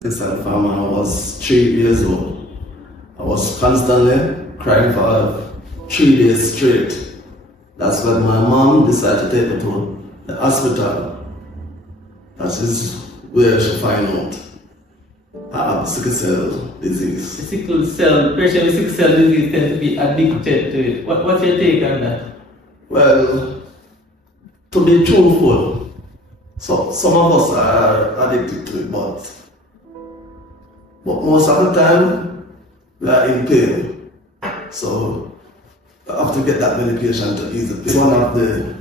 This and from when I was 3 years old. I was constantly crying for 3 days straight. That's when my mom decided to take me to the hospital. That is where she found out I have sickle cell disease. Sickle cell, patient with sickle cell disease tend to be addicted to it. What's your take on that? Well, to be truthful, so some of us are addicted to it, but most of the time we are in pain. So I have to get that medication to ease the pain. It's one of the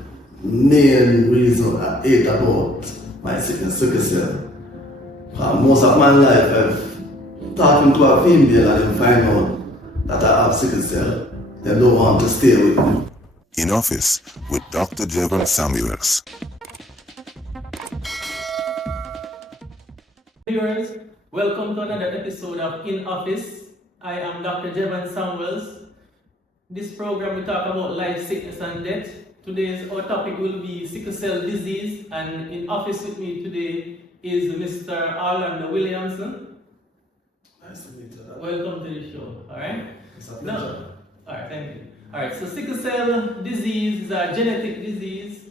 main reasons I hate about my sickle cell. Most of my life I've talking to a female and find out that I have sickle cell. They don't want to stay with me. In Office with Dr. Jevon Samuels. Viewers, welcome to another episode of In Office. I am Dr. Jevon Samuels. This program we talk about life, sickness and death. Today's our topic will be sickle cell disease, and in office with me today is Mr. Williamson. Nice to meet you. Welcome to the show. Alright? It's a pleasure. Alright, thank you. Alright, so sickle cell disease is a genetic disease.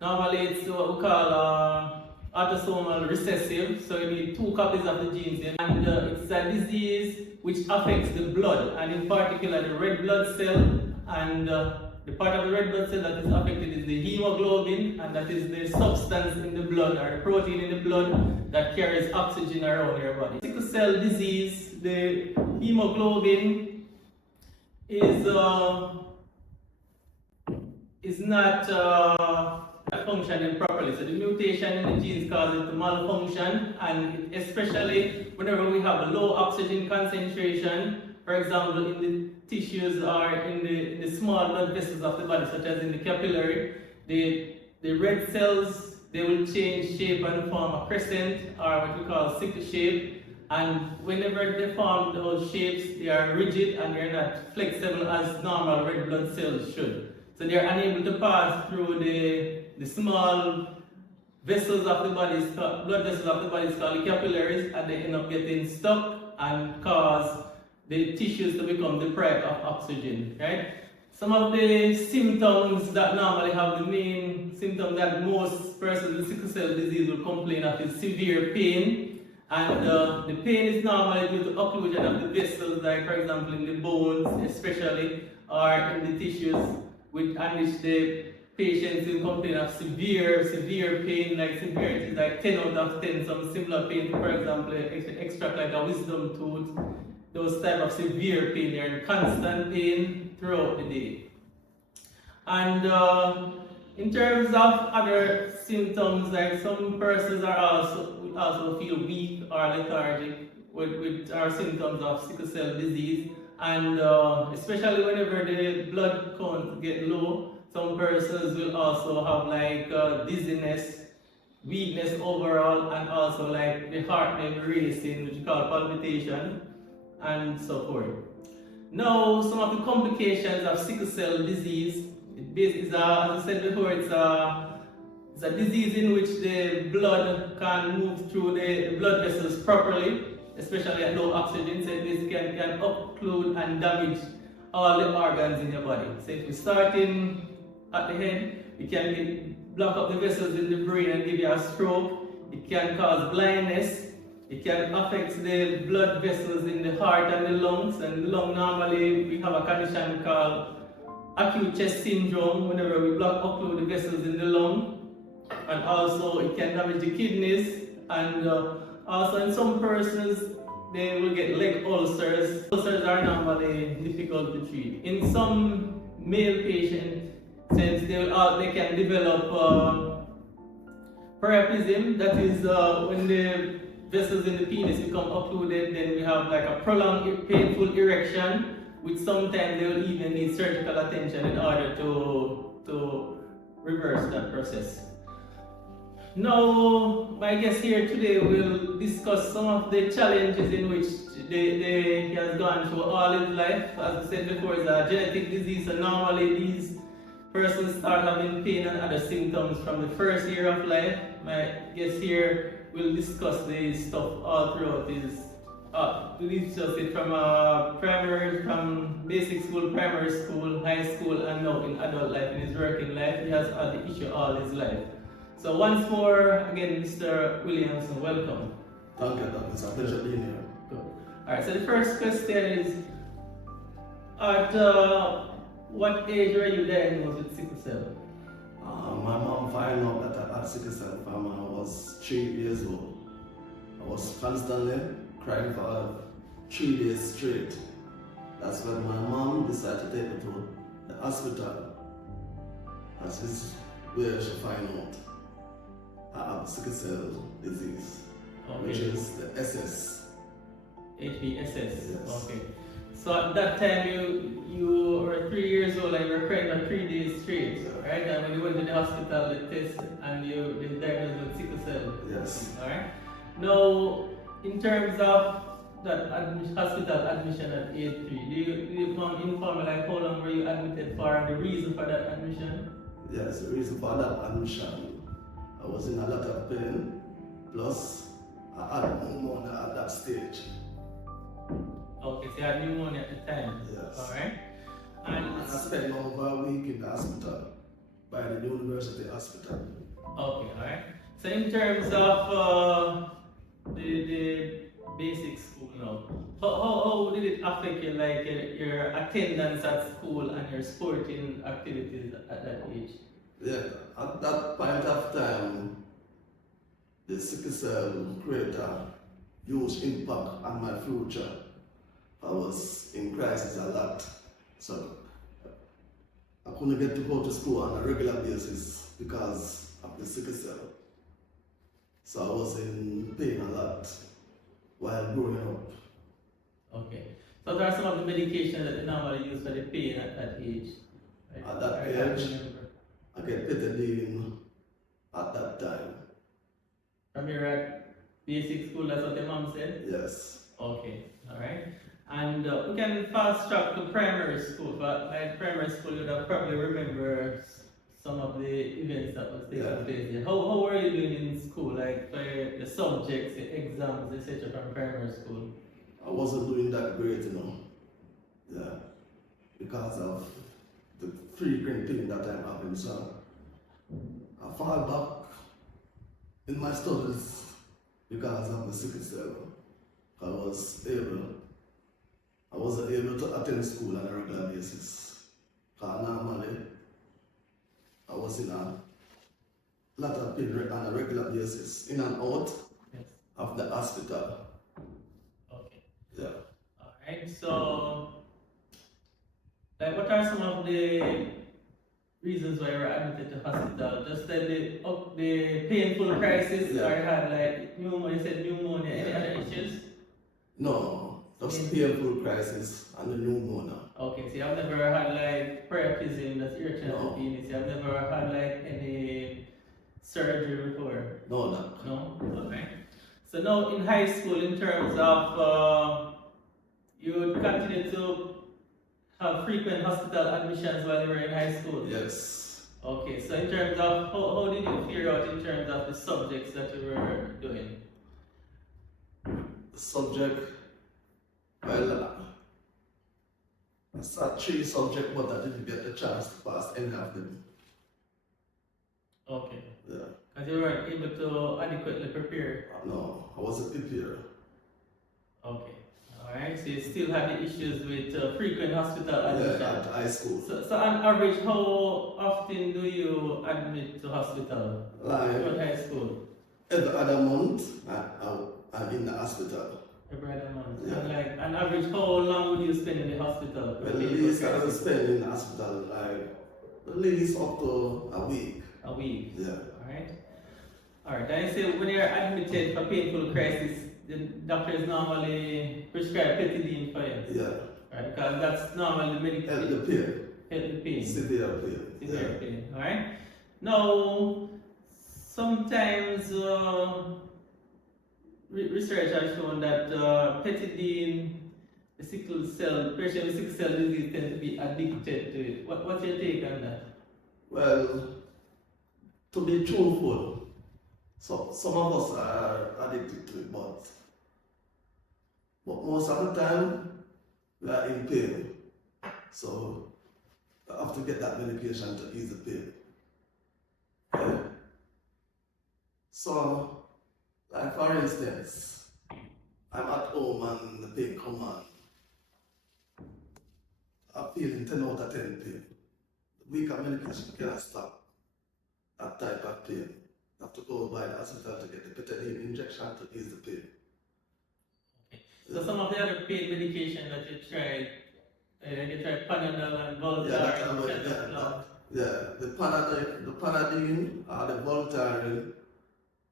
Normally it's what we call autosomal recessive, so you need 2 copies of the genes, and it's a disease which affects the blood, and in particular the red blood cell, and the part of the red blood cell that is affected is the hemoglobin, and that is the substance in the blood or the protein in the blood that carries oxygen around your body. Sickle cell disease, the hemoglobin is not functioning properly. So the mutation in the genes causes it to malfunction, and especially whenever we have a low oxygen concentration, for example in the tissues or in the small blood vessels of the body, such as in the capillary, the red cells, they will change shape and form a crescent, or what we call sickle shape, and whenever they form those shapes, they are rigid and they're not flexible as normal red blood cells should. So they are unable to pass through the small vessels of the body, blood vessels of the body called the capillaries, and they end up getting stuck and cause the tissues to become deprived of oxygen, right? Some of the symptoms that normally have the main symptom that most persons with sickle cell disease will complain of is severe pain, and the pain is normally due to occlusion of the vessels, like for example in the bones especially, or in the tissues, which the patients will complain of severe pain, like severity, like 10 out of 10, some similar pain, for example, extract like a wisdom tooth, those type of severe pain, they're in constant pain throughout the day. And in terms of other symptoms, like some persons are also feel weak or lethargic with our symptoms of sickle cell disease, and especially whenever the blood count get low, some persons will also have like dizziness, weakness overall, and also like the heart may be racing, which we call palpitation, and so forth. Now, some of the complications of sickle cell disease, as I said before, it's a disease in which the blood can move through the blood vessels properly, especially at low oxygen, so this can occlude and damage all the organs in your body. So if we start in at the head, it can block up the vessels in the brain and give you a stroke. It can cause blindness. It can affect the blood vessels in the heart and the lungs. And the lung, normally we have a condition called acute chest syndrome, whenever we occlude the vessels in the lung. And also it can damage the kidneys, and also in some persons they will get leg ulcers. Ulcers are normally difficult to treat. In some male patients, since they can develop priapism, that is when the vessels in the penis become occluded, then we have like a prolonged painful erection, which sometimes they will even need surgical attention in order to reverse that process. Now, my guest here today will discuss some of the challenges in which he has gone through all his life. As I said before, it's a genetic disease, so normally these persons start having pain and other symptoms from the first year of life. My guest here will discuss this stuff all throughout his we discuss it from from basic school, primary school, high school, and now in adult life, in his working life. He has had the issue all his life. So once more, again, Mr. Williamson, welcome. Thank you, Doc. It's a pleasure being here. Good. Alright, so the first question is, at what age were you diagnosed with sickle cell? My mom found out that I had sickle cell from when I was 3 years old. I was constantly crying for 3 days straight. That's when my mom decided to take me to the hospital. That is where she found out I have sickle cell disease, which is the SS. HBSS. Yes. Okay. So at that time you were 3 years old and you were crying for 3 days straight, Yeah. right? And when you went to the hospital, they tested and you were diagnosed with sickle cell. Yes. Alright. Now, in terms of that hospital admission at age 3, do you inform me like how long were you admitted for and the reason for that admission? Yes, the reason for that admission, I was in a lot of pain, plus I had pneumonia at that stage. Okay, so you had pneumonia at the time. Yes. Alright. And And I spent over a week in the hospital, by the university hospital. okay, alright. So in terms of the basic school now, how did it affect you, like your attendance at school and your sporting activities at that age? Yeah, at that point of time, the sickle cell created a huge impact on my future. I was in crisis a lot, so I couldn't get to go to school on a regular basis because of the sickle cell. So I was in pain a lot while growing up. Okay. So there are some of the medications that they normally use for the pain at that age. Right? At that I age? remember. I get betadine at that time. From your at basic school, that's what the mom said? Yes. Okay, alright. And we can fast track to primary school, but like primary school, you would have probably remember some of the events that was taking place there. How were you doing in school, like for the subjects, the exams, etc. from primary school? I wasn't doing that great, you know. Yeah. Because of the frequent pain that I'm having. So I fall back in my studies because of the sickle cell. I wasn't able to attend school on a regular basis. Because normally I was in a lot of pain on a regular basis, in and out Yes. of the hospital. Okay. Yeah. Alright, so like what are some of the reasons why you were admitted to hospital? Just the painful crisis, Yeah. or you had like pneumonia, you said pneumonia, any Yeah. other issues? No, just painful crisis and the pneumonia. Okay, so you've never had like priapism, that's irritant No. penis, you've never had like any surgery before? No, that. No? Okay. So now in high school, in terms of you would continue to have frequent hospital admissions while you were in high school? Yes. Okay, so in terms of, how did you figure out in terms of the subjects that you were doing? The subject, well, I sat 3 subjects, but I didn't get the chance to pass any of them. Okay. Yeah. Because you weren't able to adequately prepare. No, I wasn't prepared. Okay. Alright, so you still had the issues with frequent hospital Yeah, admission. at high school. So on average, how often do you admit to hospital? Like, Throughout high school? every other month, I'm in the hospital. Every other month. Yeah. And like on average, how long would you spend in the hospital? Well, at least I will spend in the hospital, like, at least up to a week. A week. Yeah. Alright. Alright, then you say when you're admitted for painful crisis, the doctors normally prescribe petidine for you. Yeah. Right? Because that's normally the medical Help the pain. help the pain. Severe pain. Severe pain. Alright? Now, sometimes research has shown that petidine, the sickle cell, patient with sickle cell disease tend to be addicted to it. What's your take on that? Well, to be truthful, So some of us are addicted to it, but most of the time we are in pain. So I have to get that medication to ease the pain. Yeah. So, like for instance, I'm at home and the pain come on. I'm feeling 10 out of 10 pain. The weaker medication cannot stop that type of pain. I have to go by the hospital to get the betadine injection to ease the pain. Okay. So some of the other pain medication that you tried Panadol and Voltaren. The Panadine or the Voltaren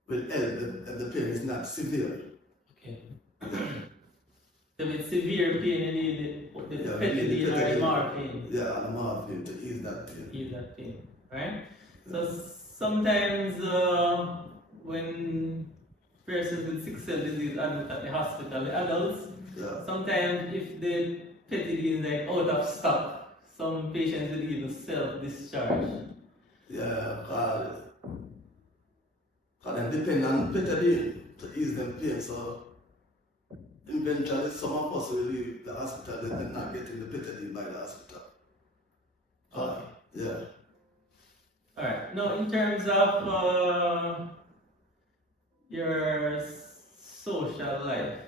will help if the pain is not severe. Okay. So with severe pain, you need the betadine or the morphine. Yeah, the morphine to ease that pain. Ease that pain, right? So sometimes when persons with sickle cell disease admit at the hospital, the adults, sometimes if the betadine is like out of stock, some patients will even self-discharge. Yeah, because they depend on betadine to ease them pain. So eventually some of us will leave the hospital and then not getting the betadine by the hospital. Okay. Yeah. Alright, now in terms of your social life,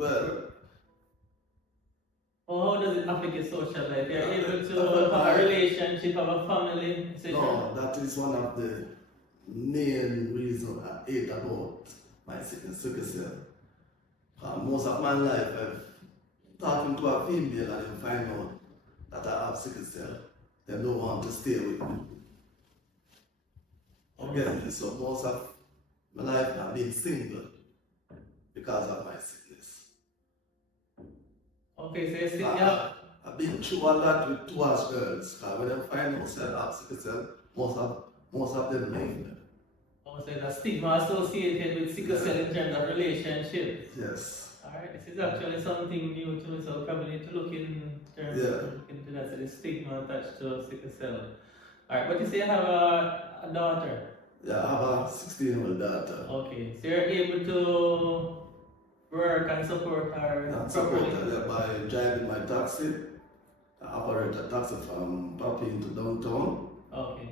Well, how does it affect your social life? You're able to have a relationship, have a family, etc. no, that is one of the main reasons I hate about my sickle cell. Most of my life I've talking to a female and you find out that I have sickle cell. They don't want to stay with me. Okay, so most of my life I've been single because of my sickness. Okay, so you still have... I've been through a lot with teenage girls, because when they find out that I have sickle cell, most of them leave me. Oh, so there's a stigma associated with sickle cell in terms of relationships. Yes. Alright, this is actually something new to me, so we probably need to look in terms of look into that, so the stigma attached to sickle cell. Alright, but you say you have a daughter? Yeah, I have a 16-year-old daughter. Okay, so you're able to work and support her And properly? support her by driving my taxi. I operate a taxi from Papi to downtown. Okay.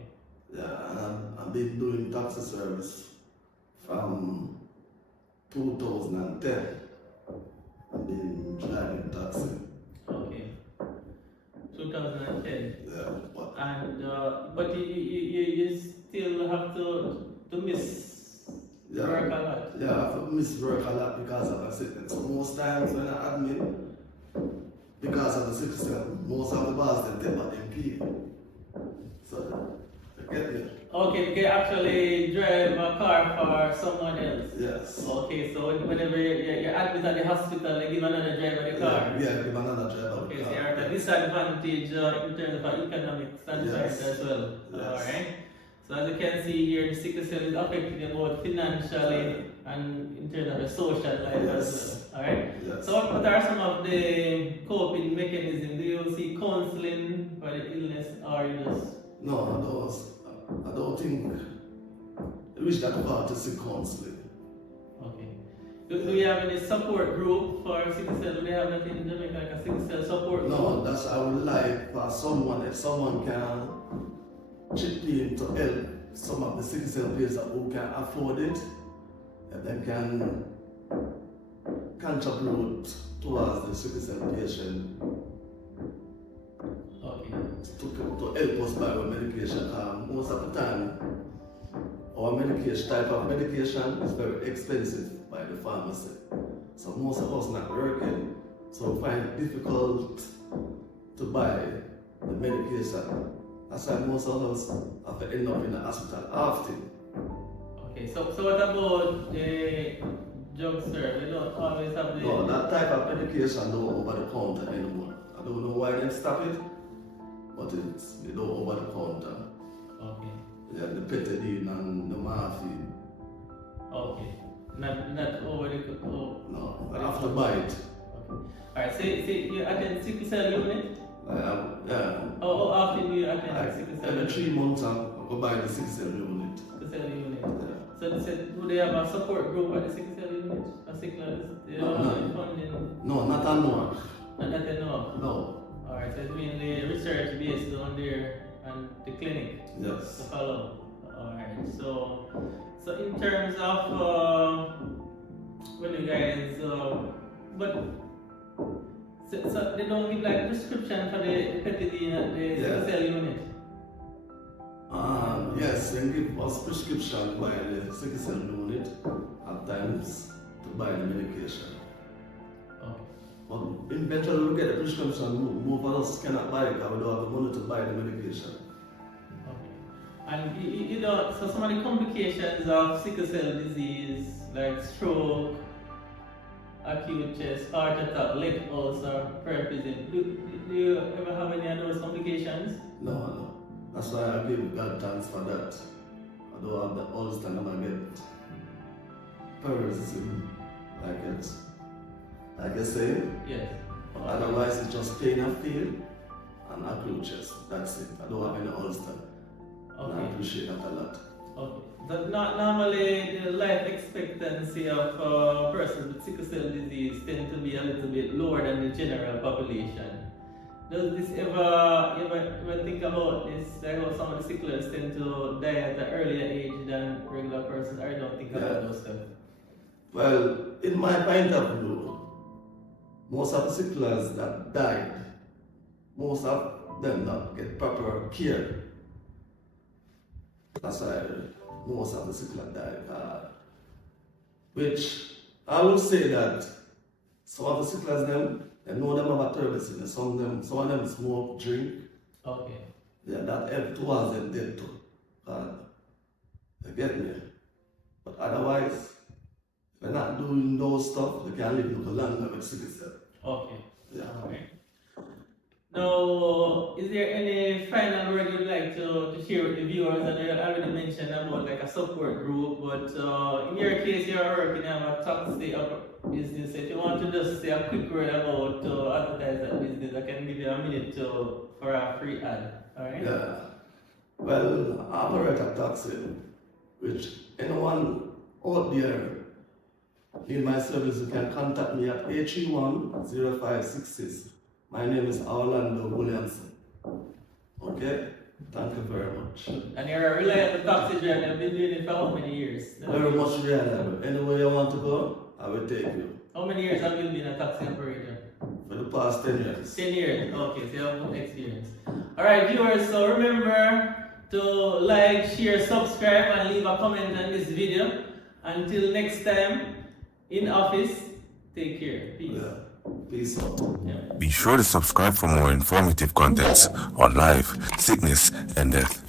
Yeah, and I've been doing taxi service from 2010. I've been driving taxi. Okay. 2010. Yeah, But you still have to miss work a lot. Yeah, I have to miss work a lot because of my sickness. So most times when I admit, because of the sickle cell, most of the bars they take what they pay. So, you get me? Okay, you can actually drive a car for someone else. Yes. Okay, so whenever you're admitted at the hospital, they give another driver the car. Yeah, give another driver Okay, the so car. you're at a disadvantage in terms of economic standpoint as well. Yes. Alright. So as you can see here, the sickle cell is affecting you both financially and in terms of the social life as well. Alright? Yes. So what are some of the coping mechanisms? Do you see counseling for the illness or you just... No, I don't think I reach that part to see counseling. Okay. Do we have any support group for sickle cell? Do we have that in Jamaica, like a sickle cell support group? No, that's I would like for someone, if someone can chip in to help some of the sickle cell patients who can afford it, and they can contribute towards the sickle cell patient. Okay. To help us buy our medication. Most of the time, our medication, type of medication is very expensive by the pharmacy. So most of us not working, so we find it difficult to buy the medication. That's why most of us have to end up in the hospital often. Okay, so what about the drugstore? They don't always have the... No, that type of medication don't over the counter anymore. I don't know why they stop it, but they don't over the counter. Okay. Yeah, the betadine and the morphine. Okay. Not over the... No, I have to buy it. Okay. Alright, so you attend sickle cell unit? Yeah. How often do you attend sickle cell Every unit? 3 months I go buy the sickle cell unit. Sickle cell unit. Yeah. So do they have a support group at the sickle cell unit? A sickle, they don't have any funding? No, not anymore. Not that they know of? No. Alright, so it's mainly research based on there and the clinic to Yes. follow. Alright, so in terms of when you guys, but so they don't give like prescription for the petidine at the sickle cell unit? Yes, they give us prescription by the sickle cell unit at times to buy the medication. Okay. But eventually we get the prescription, most of us cannot buy it because we don't have the money to buy the medication. Okay. And you know, so some of the complications of sickle cell disease, like stroke, acute chest, heart attack, leg ulcer, priapism, do you ever have any of those complications? No. That's why I give God thanks for that. I don't have the ulcer and I get paralysis like I say. Yes. Otherwise it's just pain I feel and acute chest. That's it. I don't have any ulcer. And I appreciate that a lot. Okay. But normally the life expectancy of persons with sickle cell disease tend to be a little bit lower than the general population. Does this ever think about this? Like how some of the sicklers tend to die at an earlier age than regular persons? I don't think about those stuff. Well, in my point of view, most of the sicklers that died, most of them not get proper care. That's why most of the sicklers died. Which I would say that some of the sicklers they know them have a terrible sickness. Some of them smoke, drink. Okay. Yeah, that help towards them dead too. They get me. But otherwise, if they're not doing those stuff, they can live no longer with sickle cell. Okay. Yeah. Alright. Now, is there any final word you'd like to share with the viewers? And I already mentioned about like a support group, but in your case, you're working on a taxi business. If you want to just say a quick word about advertise that business, I can give you a minute for a free ad. Alright? Yeah. Well, I operate a taxi, which anyone out there in my service, you can contact me at 831-0566. My name is Orlando Williamson. Okay? Thank you very much. And you're a reliable taxi driver. You've been doing it for how many years? Very much reliable. Anywhere you want to go, I will take you. How many years have you been a taxi operator? For the past 10 years. 10 years. Okay, so you have good experience. Alright, viewers, so remember to like, share, subscribe, and leave a comment on this video. Until next time, in office, take care. Peace. Yeah. Peace out. Yeah. Be sure to subscribe for more informative contents on life, sickness, and death.